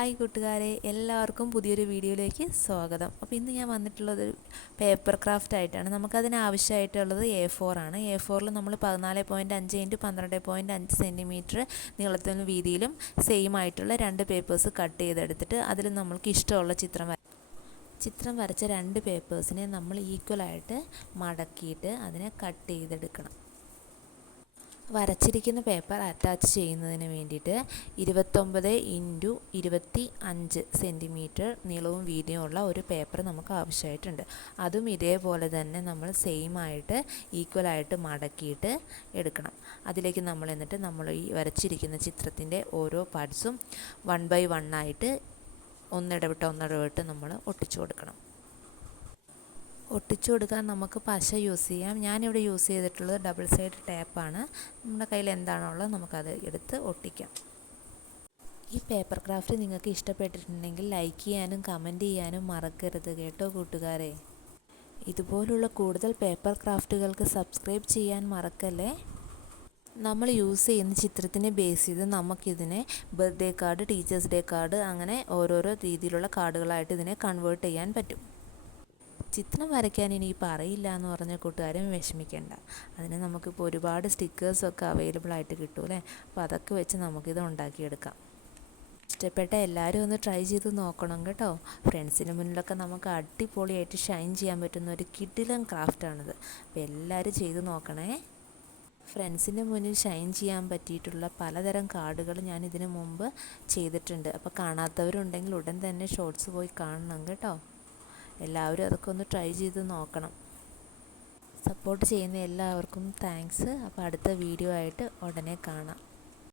Hi കൂട്ടുകാരെ, എല്ലാവർക്കും പുതിയൊരു വീഡിയോയിലേക്ക് സ്വാഗതം. അപ്പോൾ ഇന്ന് ഞാൻ വന്നിട്ടുള്ളത് പേപ്പർ ക്രാഫ്റ്റ് ആയിട്ടാണ്. നമുക്കതിനാവശ്യമായിട്ടുള്ളത് A4 ആണ്. A4ൽ നമ്മൾ 14.5 ഇൻറ്റു 12.5 സെൻറ്റിമീറ്റർ നീളത്തിലും വീതിയിലും സെയിം ആയിട്ടുള്ള രണ്ട് പേപ്പേഴ്സ് കട്ട് ചെയ്തെടുത്തിട്ട് അതിൽ നമ്മൾക്ക് ഇഷ്ടമുള്ള ചിത്രം വരച്ച രണ്ട് പേപ്പേഴ്സിനെ നമ്മൾ ഈക്വലായിട്ട് മടക്കിയിട്ട് അതിനെ കട്ട് ചെയ്തെടുക്കണം. വരച്ചിരിക്കുന്ന പേപ്പർ അറ്റാച്ച് ചെയ്യുന്നതിന് വേണ്ടിയിട്ട് 29 ഇൻറ്റു 25 സെൻറ്റിമീറ്റർ നീളവും വീതിയുമുള്ള ഒരു പേപ്പർ നമുക്ക് ആവശ്യമായിട്ടുണ്ട്. അതും ഇതേപോലെ തന്നെ നമ്മൾ സെയിം ആയിട്ട് ഈക്വലായിട്ട് മടക്കിയിട്ട് എടുക്കണം. അതിലേക്ക് നമ്മൾ ഈ വരച്ചിരിക്കുന്ന ചിത്രത്തിൻ്റെ ഓരോ പാർട്സും 1 by 1 ആയിട്ട് ഒന്നിടവിട്ട് നമ്മൾ ഒട്ടിച്ചു കൊടുക്കണം. ഒട്ടിച്ചു കൊടുക്കാൻ നമുക്ക് പശ യൂസ് ചെയ്യാം. ഞാനിവിടെ യൂസ് ചെയ്തിട്ടുള്ളത് ഡബിൾ സൈഡ് ടേപ്പാണ്. നമ്മുടെ കയ്യിൽ എന്താണോ ഉള്ളത് നമുക്കത് എടുത്ത് ഒട്ടിക്കാം. ഈ പേപ്പർ ക്രാഫ്റ്റ് നിങ്ങൾക്ക് ഇഷ്ടപ്പെട്ടിട്ടുണ്ടെങ്കിൽ ലൈക്ക് ചെയ്യാനും കമൻറ്റ് ചെയ്യാനും മറക്കരുത് കേട്ടോ കൂട്ടുകാരെ. ഇതുപോലുള്ള കൂടുതൽ പേപ്പർ ക്രാഫ്റ്റുകൾക്ക് സബ്സ്ക്രൈബ് ചെയ്യാൻ മറക്കല്ലേ. നമ്മൾ യൂസ് ചെയ്യുന്ന ചിത്രത്തിനെ ബേസ് ചെയ്ത് നമുക്കിതിനെ birthday card, teachers day card, അങ്ങനെ ഓരോരോ രീതിയിലുള്ള കാർഡുകളായിട്ട് ഇതിനെ കൺവേർട്ട് ചെയ്യാൻ പറ്റും. ചിത്രം വരയ്ക്കാൻ ഇനിയിപ്പോൾ അറിയില്ല എന്ന് പറഞ്ഞ കൂട്ടുകാരും വിഷമിക്കേണ്ട. അതിന് നമുക്കിപ്പോൾ ഒരുപാട് സ്റ്റിക്കേഴ്സൊക്കെ അവൈലബിൾ ആയിട്ട് കിട്ടും അല്ലേ. അപ്പോൾ അതൊക്കെ വെച്ച് നമുക്കിത് ഉണ്ടാക്കിയെടുക്കാം. ഇഷ്ടപ്പെട്ട എല്ലാവരും ഒന്ന് ട്രൈ ചെയ്ത് നോക്കണം കേട്ടോ. ഫ്രണ്ട്സിന് മുന്നിലൊക്കെ നമുക്ക് അടിപൊളിയായിട്ട് ഷൈൻ ചെയ്യാൻ പറ്റുന്ന ഒരു കിടിലൻ ക്രാഫ്റ്റാണിത്. അപ്പോൾ എല്ലാവരും ചെയ്ത് നോക്കണേ. ഫ്രണ്ട്സിൻ്റെ മുന്നിൽ ഷൈൻ ചെയ്യാൻ പറ്റിയിട്ടുള്ള പലതരം കാർഡുകൾ ഞാൻ ഇതിനു മുമ്പ് ചെയ്തിട്ടുണ്ട്. അപ്പോൾ കാണാത്തവരുണ്ടെങ്കിൽ ഉടൻ തന്നെ ഷോർട്സ് പോയി കാണണം കേട്ടോ. എല്ലാവരും അതൊക്കെ ഒന്ന് ട്രൈ ചെയ്ത് നോക്കണം. സപ്പോർട്ട് ചെയ്യുന്ന എല്ലാവർക്കും താങ്ക്സ്. അപ്പോൾ അടുത്ത വീഡിയോ ആയിട്ട് ഉടനെ കാണാം.